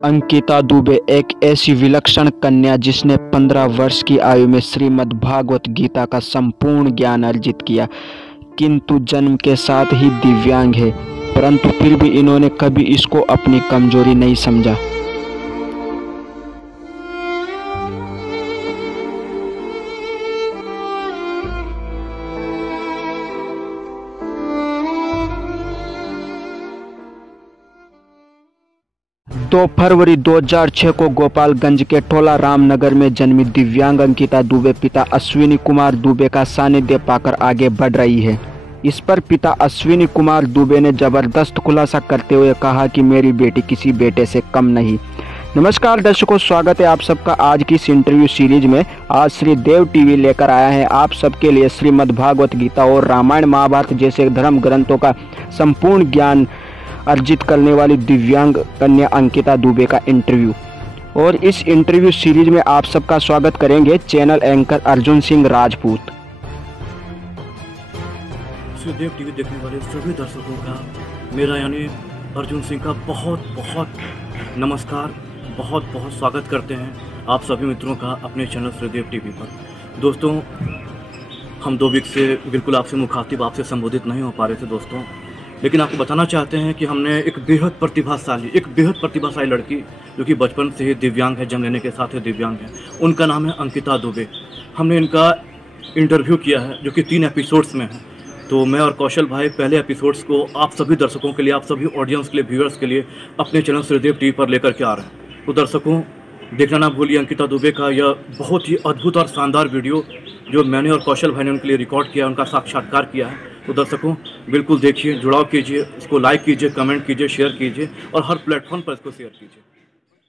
अंकिता दुबे एक ऐसी विलक्षण कन्या जिसने 15 वर्ष की आयु में श्रीमद् भागवत गीता का संपूर्ण ज्ञान अर्जित किया, किंतु जन्म के साथ ही दिव्यांग है, परंतु फिर भी इन्होंने कभी इसको अपनी कमजोरी नहीं समझा। तो फरवरी 2006 को गोपालगंज के टोला रामनगर में जन्मी दिव्यांग अंकिता दुबे पिता अश्विनी कुमार दुबे का सानिध्य पाकर आगे बढ़ रही है। इस पर पिता अश्विनी कुमार दुबे ने जबरदस्त खुलासा करते हुए कहा कि मेरी बेटी किसी बेटे से कम नहीं। नमस्कार दर्शकों, स्वागत है आप सबका आज की इस इंटरव्यू सीरीज में। आज श्री देव टीवी लेकर आया है आप सबके लिए श्रीमद् भागवत गीता और रामायण महाभारत जैसे धर्म ग्रंथों का संपूर्ण ज्ञान अर्जित करने वाली दिव्यांग कन्या अंकिता दुबे का इंटरव्यू। और इस इंटरव्यू सीरीज में आप सबका स्वागत करेंगे चैनल एंकर अर्जुन सिंह राजपूत। श्री देव टीवी देखने वाले सभी दर्शकों का मेरा यानी अर्जुन सिंह का बहुत बहुत नमस्कार, बहुत बहुत स्वागत करते हैं आप सभी मित्रों का अपने चैनल श्री देव टीवी पर। दोस्तों, हम 2 वीक से बिल्कुल आपसे मुखातिब, आपसे संबोधित नहीं हो पा रहे थे दोस्तों, लेकिन आपको बताना चाहते हैं कि हमने एक बेहद प्रतिभाशाली लड़की जो कि बचपन से ही दिव्यांग है, जन्म लेने के साथ ही दिव्यांग है, उनका नाम है अंकिता दुबे। हमने इनका इंटरव्यू किया है जो कि 3 एपिसोड्स में है। तो मैं और कौशल भाई पहले एपिसोड्स को आप सभी दर्शकों के लिए, आप सभी ऑडियंस के लिए, व्यूअर्स के लिए अपने चैनल श्रीदेव टीवी पर लेकर के आ रहे हैं। तो दर्शकों, देखना ना भूलिए अंकिता दुबे का यह बहुत ही अद्भुत और शानदार वीडियो जो मैंने और कौशल भाई ने उनके लिए रिकॉर्ड किया, उनका साक्षात्कार किया है। तो दर्शकों बिल्कुल देखिए, जुड़ाव कीजिए, इसको लाइक कीजिए, कमेंट कीजिए, शेयर कीजिए और हर प्लेटफॉर्म पर इसको शेयर कीजिए।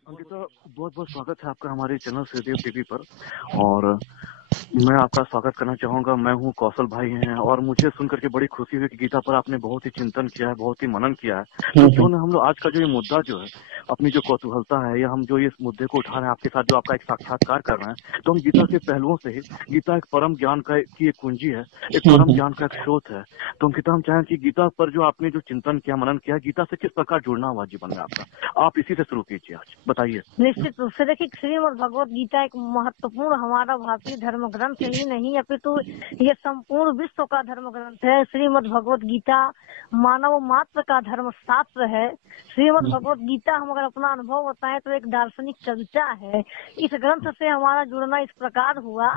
अंकिता, बहुत बहुत स्वागत है आपका हमारे चैनल श्रीदेव टीवी पर। और मैं आपका स्वागत करना चाहूँगा। मैं हूँ कौशल भाई हैं और मुझे सुनकर के बड़ी खुशी हुई कि गीता पर आपने बहुत ही चिंतन किया है, बहुत ही मनन किया है। तो क्यों ना हम लोग आज का जो ये मुद्दा जो है, अपनी जो कौतूहलता है या हम जो इस मुद्दे को उठा रहे हैं आपके साथ, जो आपका एक साक्षात्कार कर रहे हैं, तो हम गीता के पहलुओं से ही, गीता एक परम ज्ञान का की एक कुंजी है, एक परम ज्ञान का एक स्रोत है। तो अंकिता, हम चाहें कि गीता पर जो आपने जो चिंतन किया, मनन किया, गीता से किस प्रकार जुड़ना हुआ जीवन में आपका, आप इसी से शुरू कीजिए, आज बताइए। निश्चित रूप से देखिए, श्रीमद् भगवत गीता एक महत्वपूर्ण हमारा भारतीय धर्म ग्रंथ ही नहीं है, अपितु ये संपूर्ण विश्व का धर्म ग्रंथ है। श्रीमद् भगवत गीता मानव मात्र का धर्म शास्त्र है। श्रीमद् भगवत गीता, हम अगर अपना अनुभव बताएं तो एक दार्शनिक कविता है। इस ग्रंथ से हमारा जुड़ना इस प्रकार हुआ,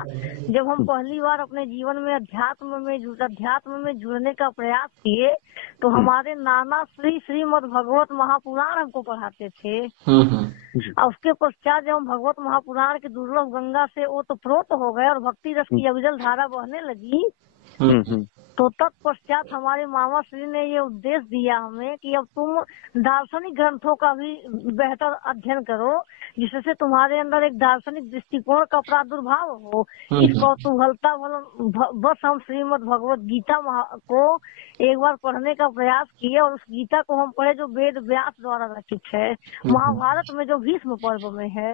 जब हम पहली बार अपने जीवन में अध्यात्म में जुड़ने का प्रयास किए, तो हमारे नाना श्रीमद् भगवत महापुराण हमको पढ़ाते थे। और उसके पश्चात जब हम भगवत महापुराण के दुर्लभ गंगा से ओतप्रोत हो गए और भक्ति रस की अविरल धारा बहने लगी, तो तत्पश्चात हमारे मामा श्री ने ये उपदेश दिया हमें कि अब तुम दार्शनिक ग्रंथों का भी बेहतर अध्ययन करो, जिससे तुम्हारे अंदर एक दार्शनिक दृष्टिकोण का प्रादुर्भाव हो। इस कौतूहलता बस हम श्रीमद् भगवत गीता को एक बार पढ़ने का प्रयास किए और उस गीता को हम पढ़े जो वेद व्यास द्वारा रचित है, महाभारत में जो भीष्म पर्व में है।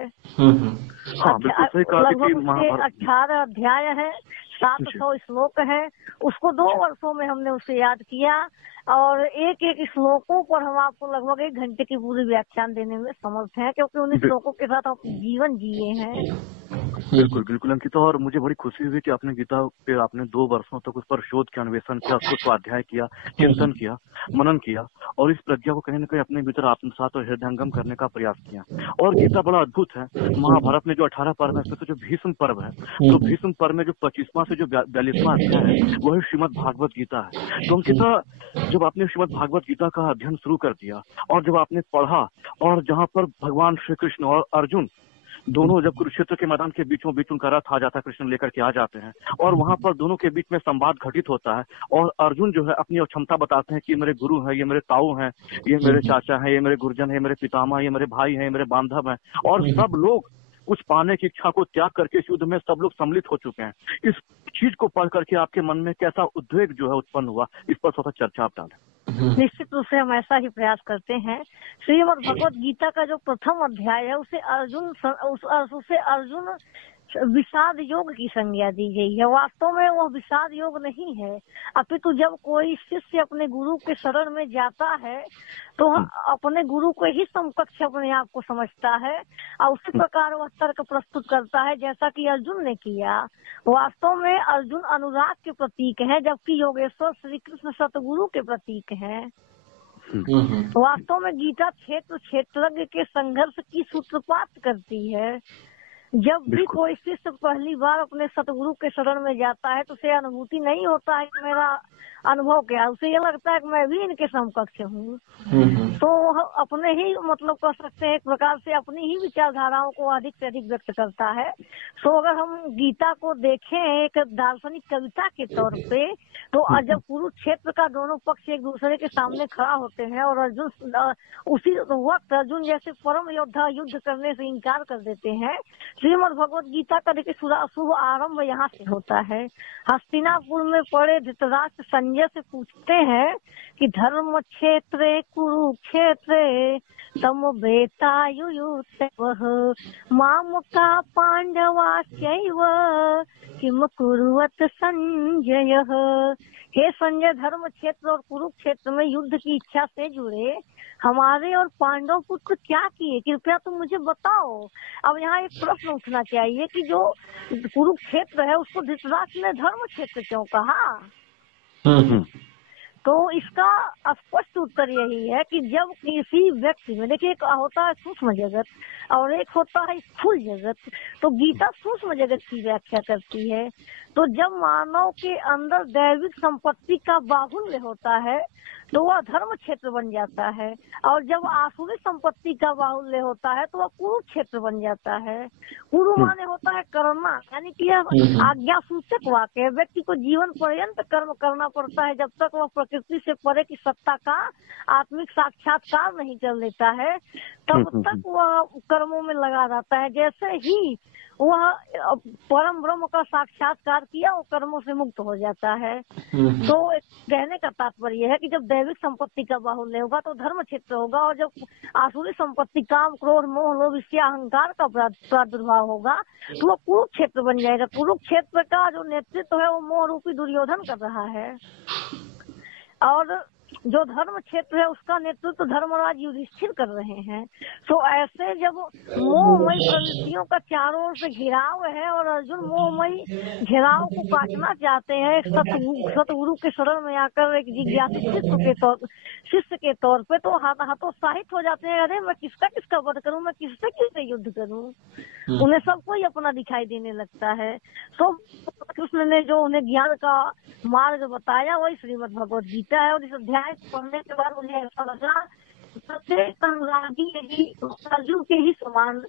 लगभग 18 अध्याय है, 700 श्लोक है। उसको 2 वर्षों में हमने उसे याद किया और एक एक श्लोकों पर हम आपको लगभग 1 घंटे की पूरी व्याख्यान देने में समर्थ हैं, क्योंकि उन श्लोकों के साथ आप जीवन जिए हैं। बिल्कुल बिल्कुल अंकिता, और मुझे बड़ी खुशी हुई कि आपने गीता पे आपने 2 वर्षों तक उस पर शोध किया, अन्वेषण किया, उसको स्वाध्याय किया, चिंतन किया, मनन किया और इस प्रज्ञा को कहीं न कहीं अपने भीतर आत्मसात और हृदयंगम करने का प्रयास किया। और गीता बड़ा अद्भुत है। महाभारत में जो 18 पर्व है, उसमें जो भीष्म पर्व है, तो भीष्म पर्व में जो 25वां से जो 42वां अध्याय है, वही श्रीमद् भागवत गीता है। तो अंकिता, जब आपने श्रीमद् भागवत गीता का अध्ययन शुरू कर दिया और जब आपने पढ़ा, और जहाँ पर भगवान श्री कृष्ण और अर्जुन दोनों जब कुरुक्षेत्र के मैदान के बीचों बीच उनका रथ आ जाता है, कृष्ण लेकर के आ जाते हैं और वहां पर दोनों के बीच में संवाद घटित होता है और अर्जुन जो है अपनी क्षमता बताते हैं कि ये मेरे गुरु हैं, ये मेरे ताऊ हैं, ये मेरे चाचा हैं, ये मेरे गुरुजन हैं, मेरे पितामह, ये मेरे भाई हैं, ये मेरे बांधव हैं, और सब लोग कुछ पाने की इच्छा को त्याग करके इस युद्ध में सब लोग सम्मिलित हो चुके हैं। इस चीज को पढ़ करके आपके मन में कैसा उद्वेग जो है उत्पन्न हुआ, इस पर थोड़ा चर्चा आप डालें। निश्चित रूप से हम ऐसा ही प्रयास करते हैं। श्रीमद् भगवत गीता का जो प्रथम अध्याय है, उसे अर्जुन विषाद योग की संज्ञा दी गई है। वास्तव में वह विषाद योग नहीं है, अपितु जब कोई शिष्य अपने गुरु के शरण में जाता है तो अपने गुरु को ही समकक्ष अपने आप को समझता है और उसी प्रकार वह तर्क प्रस्तुत करता है, जैसा कि अर्जुन ने किया। वास्तव में अर्जुन अनुराग के प्रतीक है, जबकि योगेश्वर श्री कृष्ण सतगुरु के प्रतीक है। वास्तव में गीता क्षेत्र क्षेत्रज्ञ के संघर्ष की सूत्रपात करती है। जब भी कोई शिष्य पहली बार अपने सतगुरु के शरण में जाता है तो उसे अनुभूति नहीं होता है कि मेरा अनुभव क्या, उसे ये लगता है कि मैं भी इनके समकक्ष हूँ। तो वह अपने ही मतलब कह सकते हैं एक प्रकार से अपनी ही विचारधाराओं को अधिक से अधिक व्यक्त करता है। तो अगर हम गीता को देखें एक दार्शनिक कविता के तौर पे, तो जब कुरुक्षेत्र का दोनों पक्ष एक दूसरे के सामने खड़ा होते हैं और अर्जुन उसी वक्त अर्जुन जैसे परम योद्धा युद्ध करने से इनकार कर देते हैं। श्रीमद् भगवत गीता का देखिए शुभ आरंभ यहाँ से होता है। हस्तिनापुर में पड़े धृतराष्ट्र संजय से पूछते हैं कि धर्म क्षेत्रे कुरुक्षेत्रे तम बेतायुयुत्सवः माम का पांडवाश्चैव किम कुर्वत संजयः। हे संजय, धर्म क्षेत्र और कुरुक्षेत्र में युद्ध की इच्छा से जुड़े हमारे और पांडव पुत्र क्या किए, कृपया तुम मुझे बताओ। अब यहाँ एक प्रश्न उठना चाहिए कि जो कुरुक्षेत्र है उसको धृतराष्ट्र ने धर्म क्षेत्र क्यों कहा? तो इसका स्पष्ट उत्तर यही है कि जब किसी व्यक्ति में, देखिए एक होता है सूक्ष्म जगत और एक होता है स्थूल जगत, तो गीता सूक्ष्म जगत की व्याख्या करती है। तो जब मानव के अंदर दैविक संपत्ति का बाहुल्य होता है तो वह धर्म क्षेत्र बन जाता है, और जब आसुरी संपत्ति का बाहुल्य होता है तो वह कुरुक्षेत्र बन जाता है। कुरु माने होता है करना, यानी कि आज्ञा सूचक वाक्य। व्यक्ति को जीवन पर्यंत कर्म करना पड़ता है जब तक वह प्रकृति से परे की सत्ता का आत्मिक साक्षात्कार नहीं कर लेता है, तब तक वह कर्मों में लगा रहता है। जैसे ही वह परम ब्रह्म का साक्षात्कार किया वो कर्मों से मुक्त हो जाता है। तो कहने का तात्पर्य है कि जब दैविक संपत्ति का बाहुल्य होगा तो धर्म क्षेत्र होगा, और जब आसुरी संपत्ति काम क्रोध मोह लोभ इसके अहंकार का प्रादुर्भाव होगा तो वो कुरुक्षेत्र बन जाएगा। कुरुक्षेत्र का जो नेतृत्व है वो मोह रूपी दुर्योधन कर रहा है, और जो धर्म क्षेत्र है उसका नेतृत्व धर्मराज युधिष्ठिर कर रहे हैं। तो ऐसे जब मोहमयी प्रवृत्तियों का चारों ओर से घिराव है और अर्जुन मोहमयी घेराव को काटना चाहते हैं सतगुरु के शरण में आकर एक जिज्ञासु शिष्य के तौर पे, तो हतोत्साहित हो जाते हैं। अरे मैं किसका वध करूं, मैं किससे युद्ध करूं, उन्हें सबको ही अपना दिखाई देने लगता है। तो कृष्ण ने जो उन्हें ज्ञान का मार्ग बताया वही श्रीमद् भगवत गीता है। और इस अध्याय पढ़ने के बाद मुझे ऐसा लगा प्रत्येक अनुरागी यही अर्जुन के ही समान,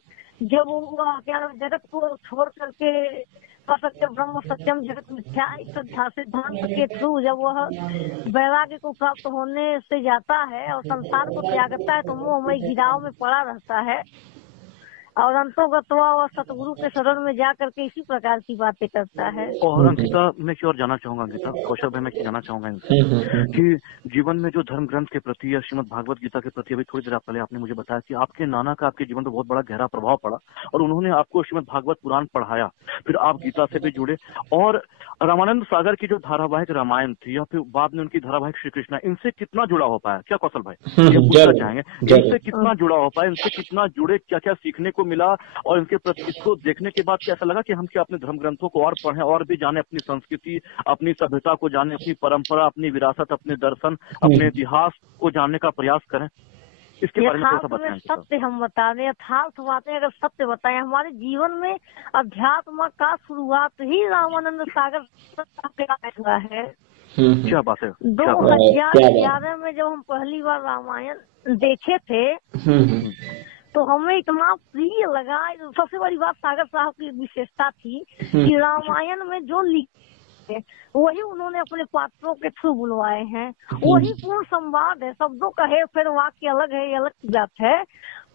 जब वो क्या जगत को छोड़ करके सत्य ब्रह्म सत्यम जगत मिथ्या इस सिद्धांत के थ्रू जब वह वैराग्य को प्राप्त होने से जाता है और संसार को त्यागता है तो मोहमयी घिराव में पड़ा रहता है, और अंतोगत्वा वह सतगुरु के शरण में जा करके इसी प्रकार की बातें करता है। और अंकिता, मैं क्यों जानना चाहूंगा, अंकिता कौशल भाई, मैं जानना चाहूंगा इनसे कि जीवन में जो धर्म ग्रंथ के प्रति या श्रीमद् भागवत गीता के प्रति अभी थोड़ी देर पहले आपने मुझे बताया कि आपके नाना का आपके जीवन पर बहुत बड़ा गहरा प्रभाव पड़ा और उन्होंने आपको श्रीमद् भागवत पुराण पढ़ाया, फिर आप गीता से भी जुड़े, और रामानंद सागर की जो धारावाहिक रामायण थी या फिर बाद में उनकी धारावाहिक श्री कृष्णा, इनसे कितना जुड़ा हो पाया? क्या कौशल भाई ये पूछना चाहेंगे, इनसे कितना जुड़ा हो पाया, इनसे कितना जुड़े, क्या क्या सीखने को मिला, और इनके प्रति इसको देखने के बाद कैसा लगा कि हम क्या अपने धर्म ग्रंथों को और पढ़ें और भी जाने, अपनी संस्कृति अपनी सभ्यता को जाने, अपनी परंपरा अपनी विरासत अपने दर्शन अपने इतिहास को जानने का प्रयास करें? इसके बारे में थोड़ा सा बताएं। सत्य हम बता दें, यथार्थ बातें अगर सत्य बताएं, हमारे जीवन में अध्यात्म का शुरुआत ही रामानंद सागर हुआ है। क्या बात है। 2011 में जब हम पहली बार रामायण देखे थे तो हमें इतना प्रिय लगा। सबसे बड़ी बात सागर साहब की विशेषता थी कि रामायण में जो लिखे वही उन्होंने अपने पात्रों के थ्रू बुलवाए हैं, वही पूर्ण संवाद है, शब्दों का है फिर वाक्य अलग है, ये अलग बात है।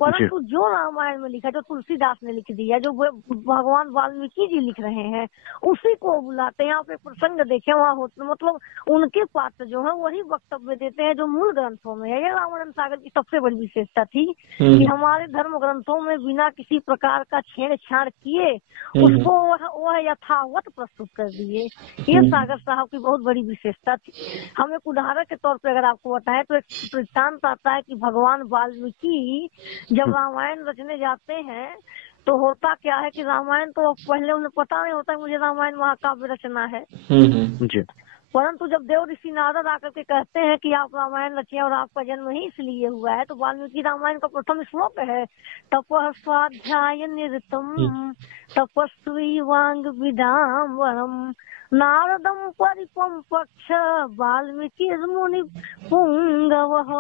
परंतु जो रामायण में लिखा, जो तुलसीदास ने लिख दिया, जो भगवान वाल्मीकि जी लिख रहे हैं, उसी को बुलाते हैं। यहाँ पे प्रसंग देखे वहाँ मतलब उनके पात्र जो है वही वक्तव्य देते हैं जो मूल ग्रंथों में है। ये रामानंद सागर की सबसे बड़ी विशेषता थी कि हमारे धर्म ग्रंथों में बिना किसी प्रकार का छेड़छाड़ किए उसको वह यथावत प्रस्तुत कर दिए। ये सागर साहब की बहुत बड़ी विशेषता थी। हम एक उदाहरण के तौर पे अगर आपको बताएं तो एक वृत्तांत आता है कि भगवान वाल्मीकि जब रामायण रचने जाते हैं तो होता क्या है कि रामायण तो पहले उन्हें पता नहीं होता मुझे रामायण महाकाव्य रचना है। जी। परंतु जब देव ऋषि नारद आकर के कहते हैं कि आप रामायण रचिए और आपका जन्म ही इसलिए हुआ है, तो वाल्मीकि रामायण का प्रथम श्लोक है तपः स्वाध्याय निरतम तपस्वी वांग विदाम्बरम नारदम परिपक्ष वाल्मीकि मुनि पुंगवः।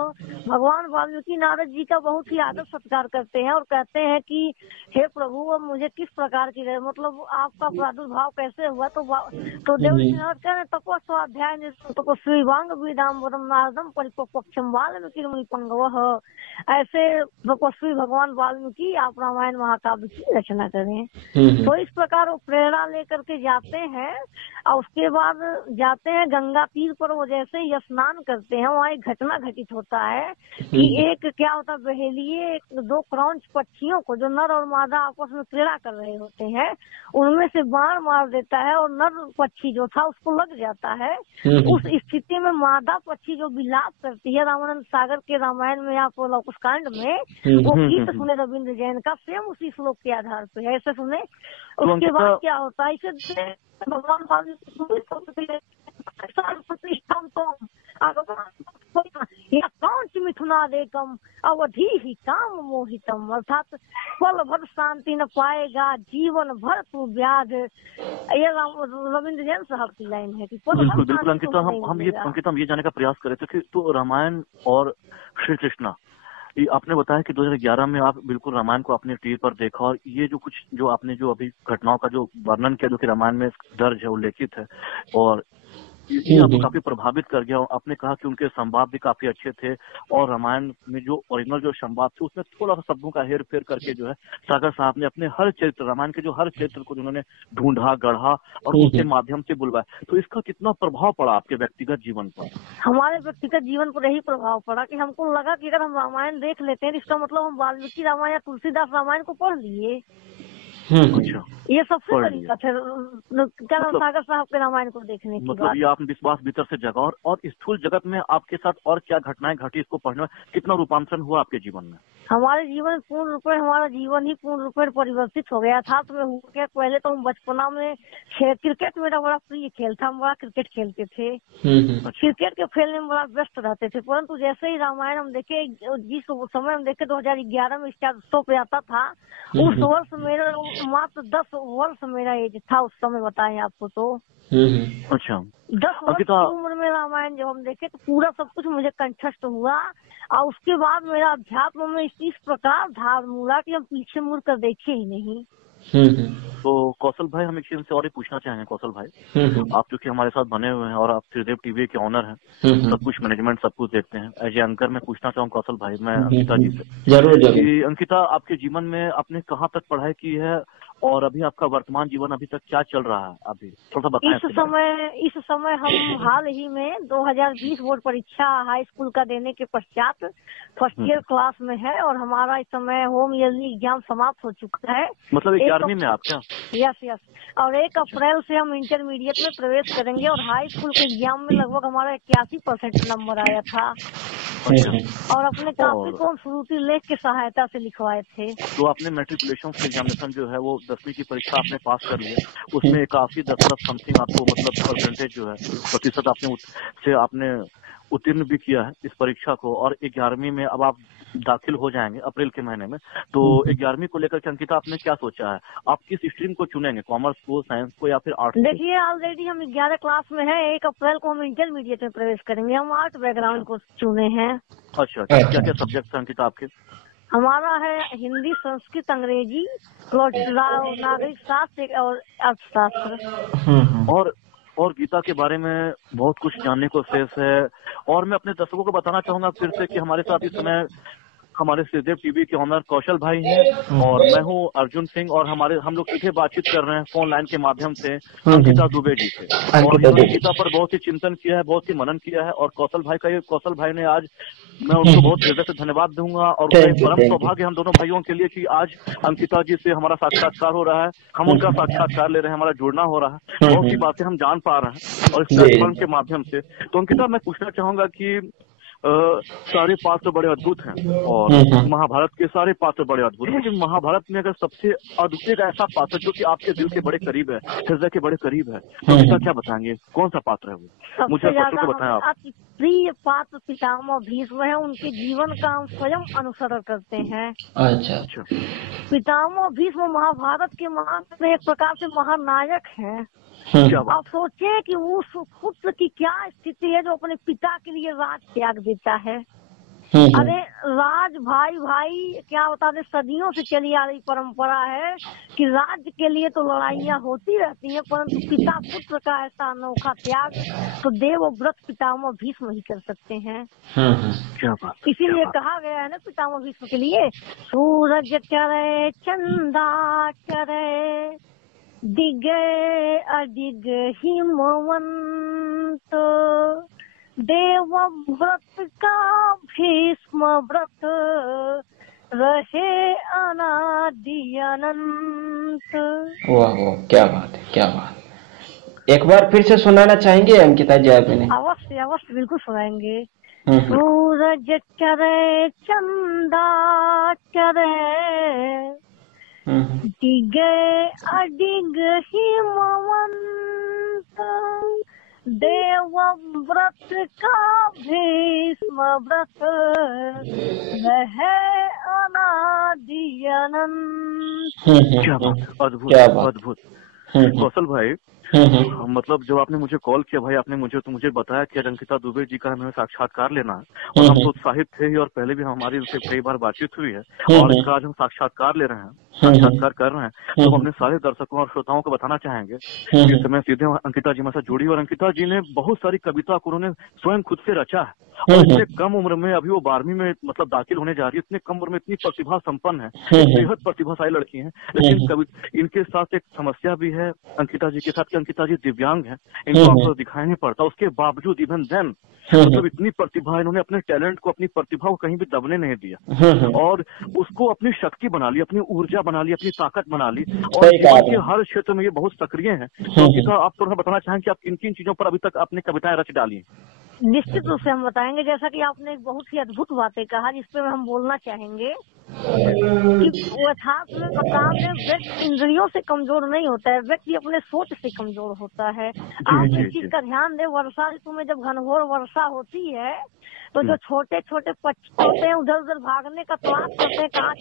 भगवान वाल्मीकि नारद जी का बहुत ही आदर सत्कार करते हैं और कहते हैं कि हे प्रभु अब मुझे किस प्रकार की मतलब आपका प्रादुर्भाव कैसे हुआ। तो देव ऋषि नारद कह रहे तपः स्वाध्याय तपस्वी वांग विदाम्बरम नारदम परिपक्षम वाल्मीकि मुनि पुंगवः। ऐसे तपस्वी भगवान वाल्मीकि आप रामायण महाकाव्य की रचना करें। तो इस प्रकार वो प्रेरणा लेकर के जाते हैं और उसके बाद जाते हैं गंगा तीर पर। वो जैसे ही स्नान करते हैं वहाँ एक घटना घटित होता है कि एक क्या होता है बहेलिए दो क्रौंच पक्षियों को जो नर और मादा आपस में क्रीड़ा कर रहे होते हैं उनमें से बाण मार देता है और नर पक्षी जो था उसको लग जाता है। उस स्थिति में मादा पक्षी जो विलाप करती है रामानंद सागर के रामायण में आप लौकुश कांड में वो गीत सुने रविंद्र जैन का सेम उसी श्लोक के आधार पे है। ऐसे सुने उसके बाद क्या होता है इसे भगवान मिथुनादेकम अवधि ही काम मोहितम, अर्थात पल भर शांति न पाएगा जीवन भर तू व्याध। ये रविंद्र जैन साहब की लाइन है कि बिल्कुल बिल्कुल अंकिता, हम ये जानने का प्रयास कर रहे थे कि तो रामायण और श्री कृष्णा आपने बताया कि 2011 में आप बिल्कुल रामायण को अपने टीवी पर देखा और ये जो कुछ जो आपने जो अभी घटनाओं का जो वर्णन किया जो कि रामायण में दर्ज है उल्लेखित है और ये आपको काफी प्रभावित कर गया। और आपने कहा कि उनके संवाद भी काफी अच्छे थे और रामायण में जो ओरिजिनल जो संवाद थे उसमें थोड़ा सा शब्दों का हेर फेर करके जो है सागर साहब ने अपने हर चरित्र रामायण के जो हर चरित्र को उन्होंने ढूंढा गढ़ा और उसके माध्यम से बुलवाया। तो इसका कितना प्रभाव पड़ा आपके व्यक्तिगत जीवन पर? हमारे व्यक्तिगत जीवन पर यही प्रभाव पड़ा कि हमको लगा कि अगर हम रामायण देख लेते हैं इसका मतलब हम वाल्मीकि रामायण या तुलसीदास रामायण को पढ़ लिए। अच्छा, ये सबसे बड़ी बात है क्या सागर साहब के रामायण को देखने की मतलब ये आपने विश्वास भीतर से जगा। और स्थूल जगत में आपके साथ और क्या घटनाएं घटी इसको पढ़ने में कितना रूपांतरण हुआ आपके जीवन में? हमारे जीवन पूर्ण रूप में हमारा जीवन ही पूर्ण रूप में परिवर्तित हो गया था। तो मैं हुआ क्या पहले तो हम बचपना में क्रिकेट मेरा बड़ा प्रिय खेल था, हम बड़ा क्रिकेट खेलते थे। क्रिकेट के खेलने में बड़ा व्यस्त रहते थे। परंतु जैसे ही रामायण हम देखे जिस समय हम देखे 2011 में स्टार शो पे आता था उस वर्ष मेरा मात्र 10 वर्ष मेरा एज था उस समय बताएं आपको तो। अच्छा, 10 वर्ष की उम्र में रामायण जब हम देखे तो पूरा सब कुछ मुझे कंठस्थ हुआ और उसके बाद मेरा अध्यात्म में इस प्रकार धार मूला कि हम पीछे मुड़ कर देखे ही नहीं। तो कौशल भाई हम एक चीज से और ही पूछना चाहेंगे। कौशल भाई आप चूंकि हमारे साथ बने हुए हैं और आप त्रिदेव टीवी के ऑनर हैं, सब कुछ मैनेजमेंट सब कुछ देखते हैं। एज ए एंकर मैं पूछना चाहूँ कौशल भाई मैं अंकिता जी से जरूर कि अंकिता आपके जीवन में आपने कहाँ तक पढ़ाई की है और अभी आपका वर्तमान जीवन अभी तक क्या चल रहा है? अभी थोड़ा सा बताएं। इस समय हम हाल ही में 2020 बोर्ड परीक्षा हाई स्कूल का देने के पश्चात फर्स्ट ईयर क्लास में है और हमारा इस समय होम ईयरली एग्जाम समाप्त हो चुका है। मतलब 11वीं में आप क्या? यस और 1 अप्रैल से हम इंटरमीडिएट में प्रवेश करेंगे और हाई स्कूल के एग्जाम में लगभग हमारा 81% नंबर आया था और अपने काफी को श्रुति लेख की सहायता से लिखवाए थे। तो आपने मैट्रिकुलेशन एग्जामिनेशन जो है वो 10वीं की परीक्षा आपने पास कर लिया, उसमें काफी 10 समथिंग आपको मतलब परसेंटेज जो है प्रतिशत आपने उत्तीर्ण भी किया है इस परीक्षा को और 11वीं में अब आप दाखिल हो जाएंगे अप्रैल के महीने में। तो 11वीं को लेकर के अंकिता आपने क्या सोचा है? आप किस स्ट्रीम को चुनेंगे, कॉमर्स को, साइंस को या फिर आर्ट्स? देखिए ऑलरेडी हम 11 क्लास में है, 1 अप्रैल को हम इंटरमीडिएट में प्रवेश करेंगे। हम आर्ट बैकग्राउंड को चुने हैं। अच्छा, क्या क्या सब्जेक्ट है अंकिता आपके? हमारा है हिंदी, संस्कृत, अंग्रेजी, नागरिक शास्त्र और अर्थशास्त्र। और गीता के बारे में बहुत कुछ जानने को शेष है। और मैं अपने दर्शकों को बताना चाहूंगा फिर से कि हमारे साथ इस समय हमारे श्रीदेव टीवी के ऑनर कौशल भाई हैं और मैं हूँ अर्जुन सिंह और हम लोग सीधे बातचीत कर रहे हैं फोन लाइन के माध्यम से अंकिता दुबे जी से। और यहाँ अंकिता पर बहुत ही चिंतन किया है, बहुत ही मनन किया है और कौशल भाई ने आज, मैं उनको बहुत हृदय से धन्यवाद दूंगा और परम सौभाग्य हम दोनों भाइयों के लिए कि आज अंकिता जी से हमारा साक्षात्कार हो रहा है, हम उनका साक्षात्कार ले रहे हैं, हमारा जुड़ना हो रहा है, बहुत सी बातें हम जान पा रहे हैं और इस प्लेटफॉर्म के माध्यम से। तो अंकिता, मैं पूछना चाहूंगा कि सारे पात्र बड़े अद्भुत हैं और महाभारत के सारे पात्र बड़े अद्भुत हैं, लेकिन महाभारत में अगर सबसे अद्भुत ऐसा पात्र जो कि आपके दिल के बड़े करीब है, हृदय के बड़े करीब है, तो अंकिता क्या बताएंगे, कौन सा पात्र है वो? मुझे दर्शकों को बताएं आप। प्रिय पात्र पितामह भीष्म है, उनके जीवन का हम स्वयं अनुसरण करते हैं। अच्छा। पितामह भीष्म महाभारत के महान में एक प्रकार से महानायक हैं। आप सोचे कि उस पुत्र की क्या स्थिति है जो अपने पिता के लिए राज त्याग देता है। अरे राज भाई क्या बता दे, सदियों से चली आ रही परंपरा है कि राज्य के लिए तो लड़ाइयाँ होती रहती हैं, परंतु पिता पुत्र का ऐसा अनोखा त्याग तो देव व्रत पितामह भीष्म ही कर सकते हैं। इसीलिए कहा गया है ना पितामह भीष्म के लिए, सूरज चढ़े चंदा चढ़े दिगे अडिग हिमवंत, देव व्रत का भीष्म व्रत रहे अनादि अनंत। वाह क्या बात है, क्या बात। एक बार फिर से सुनाना चाहेंगे अंकिता जी आप इन्हें? अवश्य बिल्कुल सुनाएंगे। सूरज चढ़े चंदा चढ़े दिगे अडिग हिमवंत, देव व्रत का भीष्म व्रत रहे अनादि अनंत। अद्भुत। कौशल भाई, मतलब जब आपने मुझे कॉल किया भाई, आपने मुझे बताया कि अंकिता दुबे जी का हमें साक्षात्कार लेना है और हम तो उत्साहित थे ही और पहले भी हमारी उनसे कई बार बातचीत हुई है और इसका आज हम साक्षात्कार ले रहे हैं, साक्षात्कार कर रहे हैं, तो हम अपने सारे दर्शकों और श्रोताओं को बताना चाहेंगे कि इस समय सीधे अंकिता जी हमारे साथ जुड़ी और अंकिता जी ने बहुत सारी कविता को उन्होंने स्वयं खुद से रचा है और इतने कम उम्र में, अभी वो 12वीं में मतलब दाखिल होने जा रही है, इतने कम उम्र में इतनी प्रतिभा संपन्न है, बेहद प्रतिभाशाली लड़की है। लेकिन इनके साथ एक समस्या भी है अंकिता जी के साथ कि अंकिता जी दिव्यांग है, इनको आंखों दिखाई नहीं पड़ता, उसके बावजूद इवन देन मतलब इतनी प्रतिभा, इन्होंने अपने टैलेंट को, अपनी प्रतिभा को कहीं भी दबने नहीं दिया और उसको अपनी शक्ति बना ली, अपनी ऊर्जा बना ली, अपनी ताकत बना ली और जीवन हर क्षेत्र में ये बहुत सक्रिय है। तो अंकिता, आप थोड़ा बताना चाहेंगे कि आप किन किन चीजों पर अभी तक आपने कविताएं रच डाली? निश्चित रूप से हम बताएंगे। जैसा कि आपने एक बहुत ही अद्भुत बातें कहा जिसपे हम बोलना चाहेंगे कि यथार्थ में बता दें, व्यक्ति इंद्रियों से कमजोर नहीं होता है, व्यक्ति अपने सोच से कमजोर होता है। आप इस चीज का ध्यान दें, वर्षा ऋतु में जब घनघोर वर्षा होती है तो जो छोटे छोटे पक्षी होते हैं उधर उधर भागने का प्रयास करते हैं कहाँ,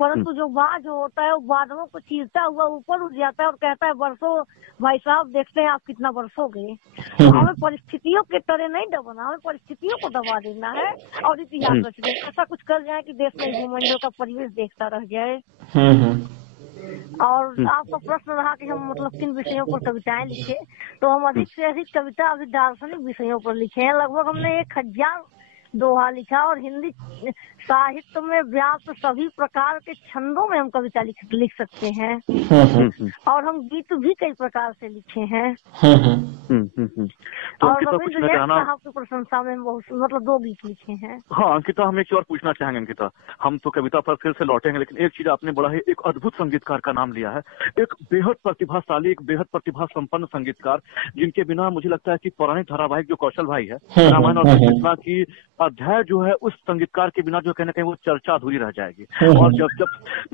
परंतु जो बाज होता है वो बादलों को चीरता हुआ ऊपर उठ जाता है और कहता है बरसों भाई साहब, देखते हैं आप कितना बरसोगे। तो हमें परिस्थितियों के तरह नहीं दबाना, हमें परिस्थितियों को दबा देना है और इतिहास रच देना। ऐसा कुछ कर जाए कि देश में भूमंडल का परिवेश देखता रह जाए। और आपका प्रश्न रहा कि हम मतलब किन विषयों पर कविताएं लिखे, तो हम अधिक से अधिक कविता अभी दार्शनिक विषयों पर लिखे हैं। लगभग हमने 1000 दोहा लिखा और हिंदी साहित्य में व्याप्त सभी प्रकार के छंदों में हम कविता लिख सकते हैं और हम गीत भी कई प्रकार से लिखे हैं। और रविंद्र जैन साहब की प्रशंसा में बहुत मतलब 2 गीत लिखे हैं। हाँ अंकिता, हम एक और पूछना चाहेंगे अंकिता, हम तो कविता पर फिर से लौटेंगे, लेकिन एक चीज आपने बड़ा ही एक अद्भुत संगीतकार का नाम लिया है, एक बेहद प्रतिभाशाली, एक बेहद प्रतिभा संपन्न संगीतकार, जिनके बिना मुझे लगता है कि पौराणिक धारावाहिक जो कौशल भाई है, रामायण और कृष्णा की अध्याय जो है, उस संगीतकार के बिना जो कहीं ना कहीं वो चर्चा अधूरी रह जाएगी। और जब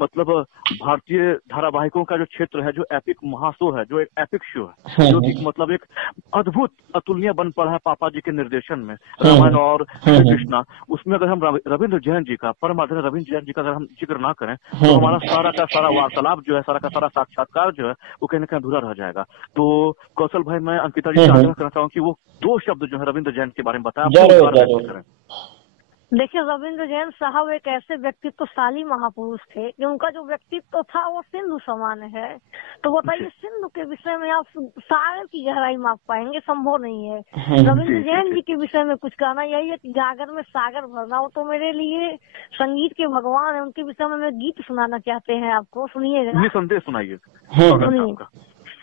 मतलब भारतीय धारावाहिकों का जो क्षेत्र है, जो एपिक महाशो है, जो एक एपिक शो है, जो कि मतलब एक अद्भुत अतुलनीय बन पड़ा है पापा जी के निर्देशन में, रामायण और कृष्णा, उसमें अगर हम रविंद्र जैन जी का, परम आदरणीय रविंद्र जैन जी का अगर हम जिक्र ना करें तो हमारा सारा का सारा वार्तालाप जो है, सारा का सारा साक्षात्कार जो है वो कहीं ना कहीं अधूरा रह जाएगा। तो कौशल भाई, मैं अंकिता जी से आग्रह करना चाहूँ कि वो 2 शब्द जो है रविंद्र जैन के बारे में बताएं। देखिए, रविंद्र जैन साहब एक ऐसे व्यक्तित्वशाली महापुरुष थे कि उनका जो व्यक्तित्व था वो सिंधु समान है। तो बताइए, सिंधु के विषय में आप सागर की गहराई माप पाएंगे? संभव नहीं है। रविंद्र जैन जी के विषय में कुछ कहना यही है कि गागर में सागर भरना, वो तो मेरे लिए संगीत के भगवान है। उनके विषय में गीत सुनाना चाहते हैं आपको, सुनिएगा। संदेश सुनाइए। सुनिए।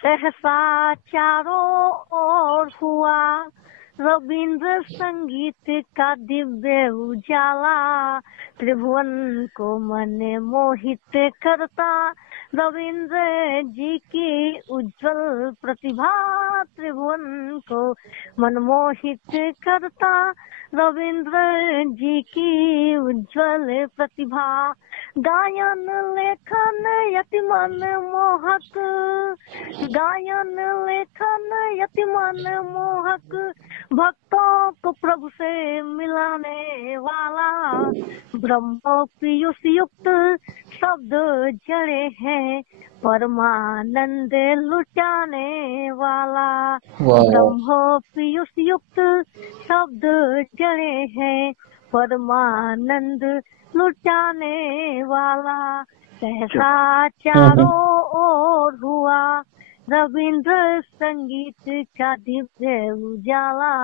सहसा चारों ओर हुआ रविंद्र संगीत का दिव्य उजाला, त्रिभुवन को मन मोहित करता रविंद्र जी की उज्जवल प्रतिभा, त्रिभुवन को मनमोहित करता रविंद्र जी की उज्जवल प्रतिभा। गायन लेखन यति मन मोहक, गायन लेखन यति मन मोहक, भक्तों को प्रभु से मिलाने वाला, ब्रह्म पीयूष युक्त शब्द जड़े हैं, परमानंद लुटाने वाला, ब्रह्म पीयूष युक्त शब्द जड़े हैं, परमानंद लुटाने वाला। सहसा चारों ओर हुआ रविंद्र संगीत का दिव्य उजाला।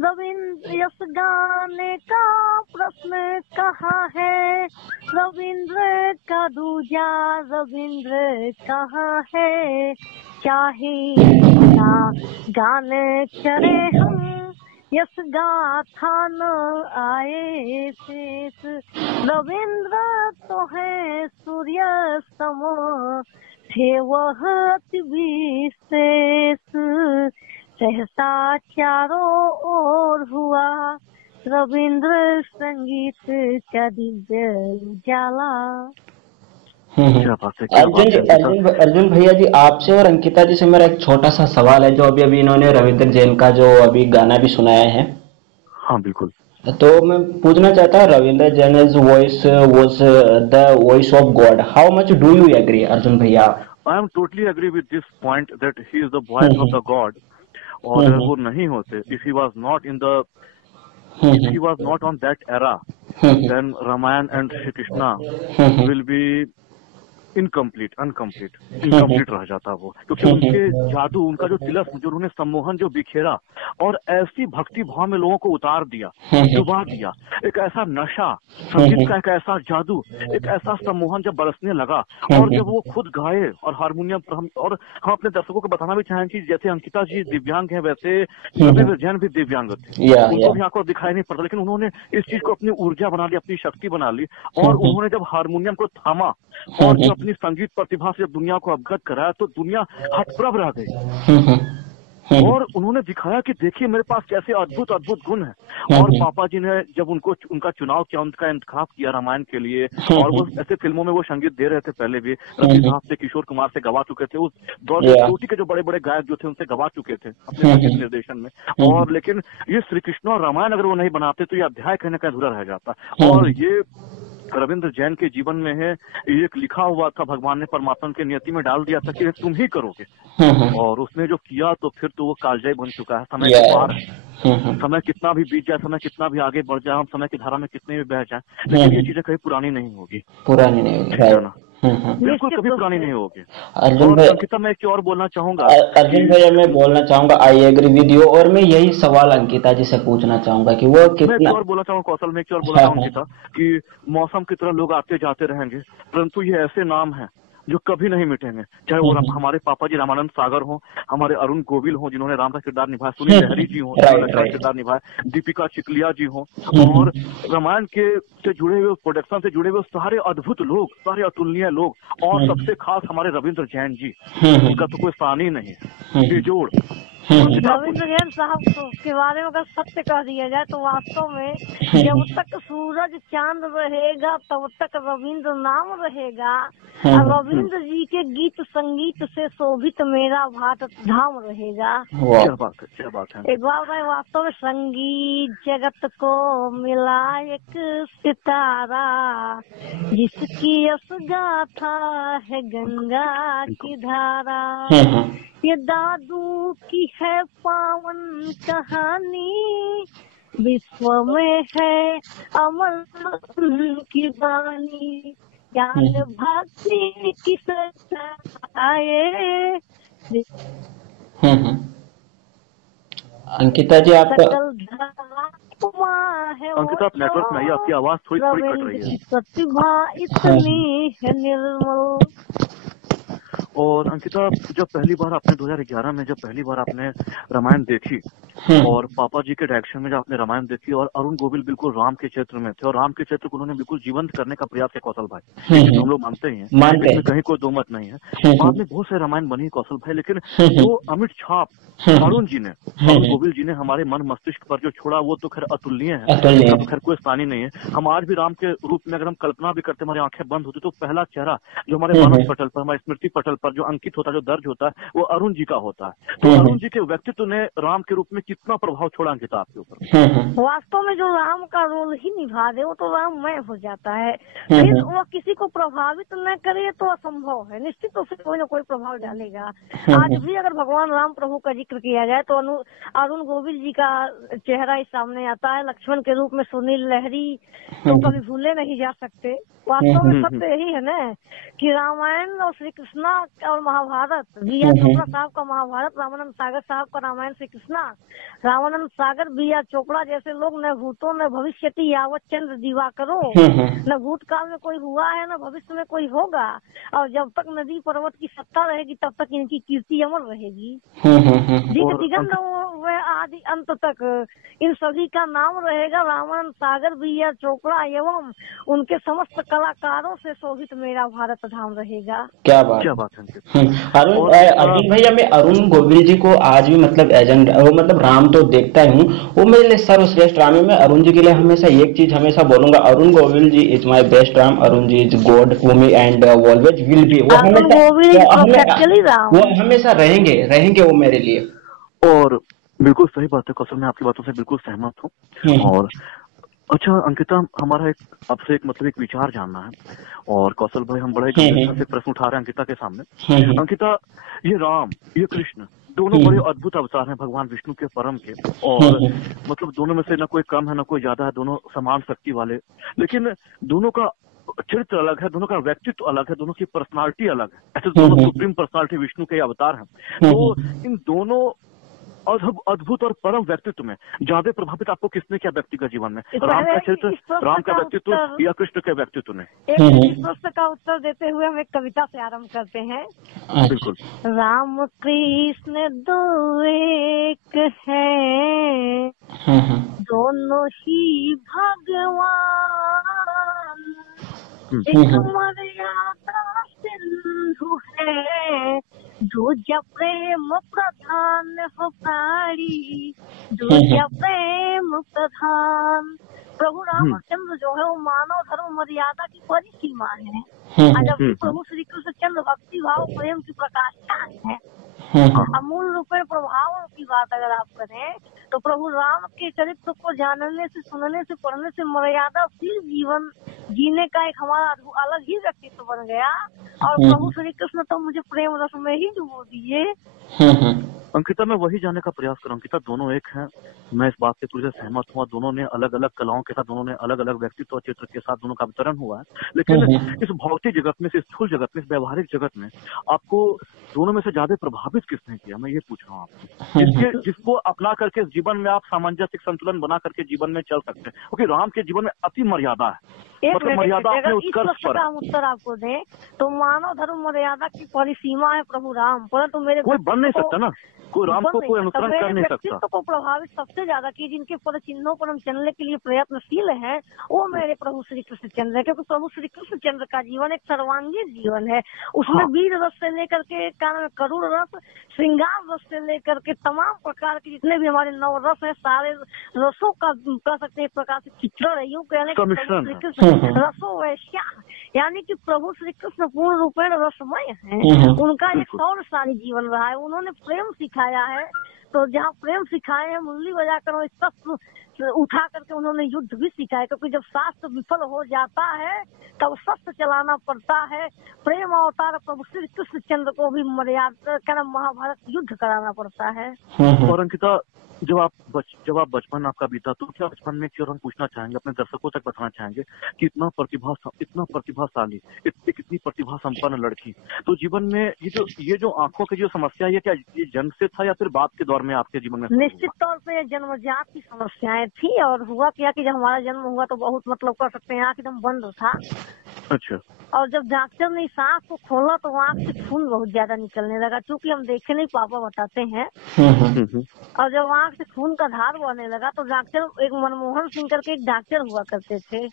रविंद्र यस गाने का प्रश्न कहाँ है, रविंद्र का दूजा रविंद्र कहाँ है, चाहे ना गाने चले हम यस गाथा न आए शेष, रविंद्र तो है सूर्य सम थे वह अति विशेष। सहसा चारों ओर हुआ रविंद्र संगीत का दिव्य उजाला। अर्जुन भैया जी, आपसे और अंकिता जी से मेरा एक छोटा सा सवाल है। जो अभी इन्होंने रविंद्र जैन का जो अभी गाना भी सुनाया है। हाँ बिल्कुल। तो मैं पूछना चाहता हूँ, Ravindra जैन's voice was the voice of God. How much do you agree, Arjun भैया? I am totally agree with this point that he is the voice of the God. और अगर वो नहीं होते, if he was not in the, if he was not on that era, then Ramayana and Shri Krishna will be incomplete रह जाता वो, क्योंकि उनके जादू, उनका जो तिलस्म, जो उन्होंने सम्मोहन जो बिखेरा और ऐसी भक्ति भाव में लोगों को उतार दिया, डुबा दिया, एक ऐसा नशा, संगीत का एक ऐसा जादू, एक ऐसा सम्मोहन जब बरसने लगा, और जब वो खुद गाए और हारमोनियम पर और हम अपने दर्शकों को बताना भी चाहेंगे कि जैसे अंकिता जी दिव्यांग है, वैसे रविंद्र जैन भी दिव्यांग थे। उनको भी आंखों दिखाई नहीं पड़ता, लेकिन उन्होंने इस चीज को अपनी ऊर्जा बना ली, अपनी शक्ति बना ली, और उन्होंने जब हारमोनियम को थामा और जब अपनी संगीत प्रतिभा से जब दुनिया को अवगत कराया, तो दुनिया हतप्रभ रह गई। और उन्होंने दिखाया कि देखिए मेरे पास कैसे अद्भुत अद्भुत गुण है। और पापा जी ने जब उनका चुनाव किया, उनका इंतखाब किया रामायण के लिए, और वो ऐसे फिल्मों में वो संगीत दे रहे थे, पहले भी रफी साहब से, किशोर कुमार से गवा चुके थे, उस दौर में छोटी के जो बड़े बड़े गायक जो थे उनसे गवा चुके थे अपने संगीत निर्देशन में। और लेकिन ये श्री कृष्ण और रामायण अगर वो नहीं बनाते तो ये अध्याय कहीं ना कहीं अधूरा रह जाता। और ये रविंद्र जैन के जीवन में है, एक लिखा हुआ था, भगवान ने परमात्मा के नियति में डाल दिया था कि तुम ही करोगे, और उसने जो किया तो फिर तो वो कालजयी बन चुका है। समय के पार है, समय कितना भी बीत जाए, समय कितना भी आगे बढ़ जाए, हम समय की धारा में कितने भी बह जाए, लेकिन ये चीजें कभी पुरानी नहीं होगी, पुरानी नहीं होगी, बिल्कुल कभी पुरानी नहीं होगी। अर्जुन भाई, अंकिता मैं एक और बोलना चाहूंगा। अर्जुन भैया मैं बोलना चाहूंगा, आई एग्री विद यू, और मैं यही सवाल अंकिता जी से पूछना चाहूंगा कि वो कितना। मैं एक और बोलना चाहूंगा कौशल, में एक और बोलना चाहूंगा अंकिता कि मौसम की तरह लोग आते जाते रहेंगे, परंतु ये ऐसे नाम है जो कभी नहीं मिटेंगे। चाहे वो हमारे पापा जी रामानंद सागर हो, हमारे अरुण गोविल हो जिन्होंने राम का किरदार निभाया, सुनील लहरी जी हो जिन्होंने किरदार निभाया, दीपिका चिकलिया जी हो, और रामायण के से जुड़े हुए, प्रोडक्शन से जुड़े हुए सारे अद्भुत लोग, सारे अतुलनीय लोग, और सबसे खास हमारे रविंद्र जैन जी, उनका तो कोई सानी नहीं है, जोड़। रविंद्र जैन साहब के बारे में अगर सत्य कह दिया जाए तो वास्तव में जब तक सूरज चांद रहेगा तब तक रविंद्र नाम रहेगा, और रविंद्र जी के गीत संगीत से शोभित मेरा भारत धाम रहेगा। क्या बात है, क्या बात है। एक बार मैं वास्तव में संगीत जगत को मिला एक सितारा, जिसकी यश गाथा है गंगा की धारा, ये दादू की है पावन कहानी, विश्व में है अमर की वाणी, ज्ञान भक्ति की सच्चाई। अंकिता जी आपका सकल धर्मा है वो अंकिता, आप नेटवर्क में आइए, आपकी आवाज थोड़ी थोड़ी कट रविंद्र रही की है। प्रतिभा इतनी है निर्मल। और अंकिता, जब पहली बार आपने 2011 में जब पहली बार आपने रामायण देखी और पापा जी के डायरेक्शन में जब आपने रामायण देखी और अरुण गोविल बिल्कुल राम के क्षेत्र में थे और राम के क्षेत्र को उन्होंने बिल्कुल जीवंत करने का प्रयास किया कौशल भाई, तो हम लोग मानते ही हैं, इसमें कहीं कोई दो मत नहीं है। बाद में बहुत सारे रामायण बनी कौशल भाई, लेकिन जो अमिट छाप अरुण जी ने, अरुण गोविल जी ने हमारे मन मस्तिष्क पर जो छोड़ा वो तो खैर अतुलनीय है, उसका तो खैर कोई स्थान नहीं है। हम आज भी राम के रूप में अगर हम कल्पना भी करते, हमारी आंखें बंद होती तो पहला चेहरा जो हमारे मानस पटल पर, हमारे स्मृति पटल पर जो अंकित होता है, जो दर्ज होता है, वो अरुण जी का होता है। तो अरुण जी के व्यक्तित्व ने राम के रूप में कितना प्रभाव छोड़ा अंकिता आपके ऊपर? वास्तव में जो राम का रोल ही निभा दे वो तो राममय हो जाता है। फिर वो किसी को प्रभावित न करे तो असंभव है, निश्चित रूप से कोई न कोई प्रभाव डालेगा। आज भी अगर भगवान राम प्रभु का जिक्र किया जाए तो अरुण गोविल जी का चेहरा ही सामने आता है। लक्ष्मण के रूप में सुनील लहरी तो कभी भूले नहीं जा सकते। वास्तव में सत्य यही है ना कि रामायण और श्री कृष्णा और महाभारत, बी आर चोपड़ा साहब का महाभारत, रामानंद सागर साहब का रामायण श्री कृष्णा, रामानंद सागर बी आर चोपड़ा जैसे लोग न भूतो न भविष्यति यावत चंद्र दिवाकरो, न भूतकाल में कोई हुआ है न भविष्य में कोई होगा, और जब तक नदी पर्वत की सत्ता रहेगी तब तक इनकी कीर्ति अमर रहेगी। दिगंत आदि अंत तक इन सभी का नाम रहेगा। रामानंद सागर बी आर चोपड़ा एवं उनके समस्त कलाकारों से शोभित मेरा भारत धाम रहेगा। क्या बात है। अर्जुन भैया, मैं अरुण गोविल जी को आज भी मतलब एजेंट, वो मतलब राम तो देखता ही हूँ, वो मेरे लिए सर्वश्रेष्ठ राम है। मैं अरुण जी के लिए हमेशा एक चीज हमेशा बोलूंगा, Arun Govil ji is my best Ram, Arun ji is God for me and always will be. वो हमेशा रहेंगे वो मेरे लिए। और बिल्कुल सही बात है कौशल, मैं आपकी बातों से बिल्कुल सहमत हूँ। और अच्छा अंकिता, हमारा आपसे एक विचार जानना है। और कौशल भाई, हम बड़े गंभीरता से प्रश्न उठा रहे हैं अंकिता के सामने। अंकिता, ये राम, ये कृष्ण दोनों बड़े अद्भुत अवतार हैं भगवान विष्णु के परम के, और मतलब दोनों में से न कोई कम है न कोई ज्यादा है, दोनों समान शक्ति वाले, लेकिन दोनों का चरित्र अलग है, दोनों का व्यक्तित्व अलग है, दोनों की पर्सनालिटी अलग है। ऐसे दोनों सुप्रीम पर्सनालिटी विष्णु के अवतार हैं। तो इन दोनों अद्भुत और परम व्यक्तित्व में ज्यादा प्रभावित आपको किसने किया व्यक्तिगत जीवन में, राम का चरित्र, राम का व्यक्तित्व या कृष्ण के व्यक्तित्व ने? इस प्रश्न का उत्तर देते हुए हम एक कविता से आरंभ करते हैं। बिल्कुल। राम कृष्ण दो एक है, दोनों ही भगवान, एक मर्यादा सिंधु है, दूजा प्रेम प्रधान हो प्राणी, दूजा प्रेम प्रधान। प्रभु रामचंद्र जो है वो मानव धर्म मर्यादा की परिसीमा है, जबकि प्रभु श्री कृष्ण चंद्र भक्ति भाव प्रेम की प्रकाष्ठा है। अमूल रूप में प्रभाव की बात अगर आप करें तो प्रभु राम के चरित्र को जानने से, सुनने से, पढ़ने से मर्यादाशील जीवन जीने का एक हमारा अलग ही व्यक्तित्व बन गया। और प्रभु श्री कृष्ण तो मुझे प्रेम रस में ही डुबो दिए। अंकिता, मैं वही जानने का प्रयास कर रहा हूँ। अंकिता, दोनों एक हैं, मैं इस बात से पूरी तरह सहमत हूँ। दोनों ने अलग अलग कलाओं के साथ, दोनों ने अलग अलग व्यक्तित्व और चित्र के साथ दोनों का अवतरण हुआ है, लेकिन इस भौतिक जगत में, इस स्थूल जगत में, इस व्यवहारिक जगत में आपको दोनों में से ज्यादा प्रभावित किसने किया, मैं ये पूछ रहा हूँ आपको, जिसको अपना करके जीवन में आप सामंजस्य संतुलन बना करके जीवन में चल सकते हैं? क्योंकि राम के जीवन में अति मर्यादा है, मतलब मर्यादा अपने उत्कर्ष पर। उत्तर आपको दें तो मानव धर्म मर्यादा की परिसीमा है प्रभु राम, परंतु मेरे कोई बन नहीं सकता ना, कोई राम को कोई अनुसरण कर नहीं सकता। को प्रभावित सबसे ज्यादा की जिनके पद चिन्हों पर हम चलने के लिए प्रयत्नशील हैं वो मेरे प्रभु श्री कृष्ण चंद्र है, क्योंकि प्रभु श्री कृष्ण चंद्र का जीवन एक सर्वांगीण जीवन है। उसमें वीर रस से लेकर के करुण रस, श्रृंगार रस से लेकर के तमाम प्रकार के जितने भी हमारे नव रस है, सारे रसों का कह सकते हैं एक प्रकार से चित्रण है। यूँ कहने श्री कृष्ण रसो वैश्या, यानी कि प्रभु श्री कृष्ण पूर्ण रूपेण रसमय है। उनका एक सौरशाली जीवन रहा है, उन्होंने प्रेम सिखाया है। तो जहाँ प्रेम सिखाए हैं, मुरली बजा कर शस्त्र उठा करके उन्होंने युद्ध भी सिखाया, क्योंकि जब शास्त्र विफल हो जाता है तब शस्त्र चलाना पड़ता है। प्रेम अवतार प्रभु श्री कृष्ण चंद्र को भी मर्यादा महाभारत युद्ध कराना पड़ता है। और अंकिता, जब आप बचपन आपका बीता, तो क्या बचपन में क्यों हम पूछना चाहेंगे, अपने दर्शकों तक बताना चाहेंगे कि इतना प्रतिभाशाली, कितनी प्रतिभा संपन्न लड़की, तो जीवन में ये जो आंखों की जो समस्या है, क्या ये जन्म से था या फिर बाद के दौर में आपके जीवन में? निश्चित तौर पे जन्मजात की समस्याएं थी, और हुआ क्या कि जब हमारा जन्म हुआ तो बहुत मतलब कर सकते हैं आँख एकदम बंद था। अच्छा। और जब डॉक्टर ने इस आँख को खोला तो आँख से खून बहुत ज्यादा निकलने लगा, क्योंकि हम देखे नहीं, पापा बताते हैं। और जब आँख से खून का धार बहने लगा तो डॉक्टर, एक मनमोहन सिंह करके एक डॉक्टर हुआ करते थे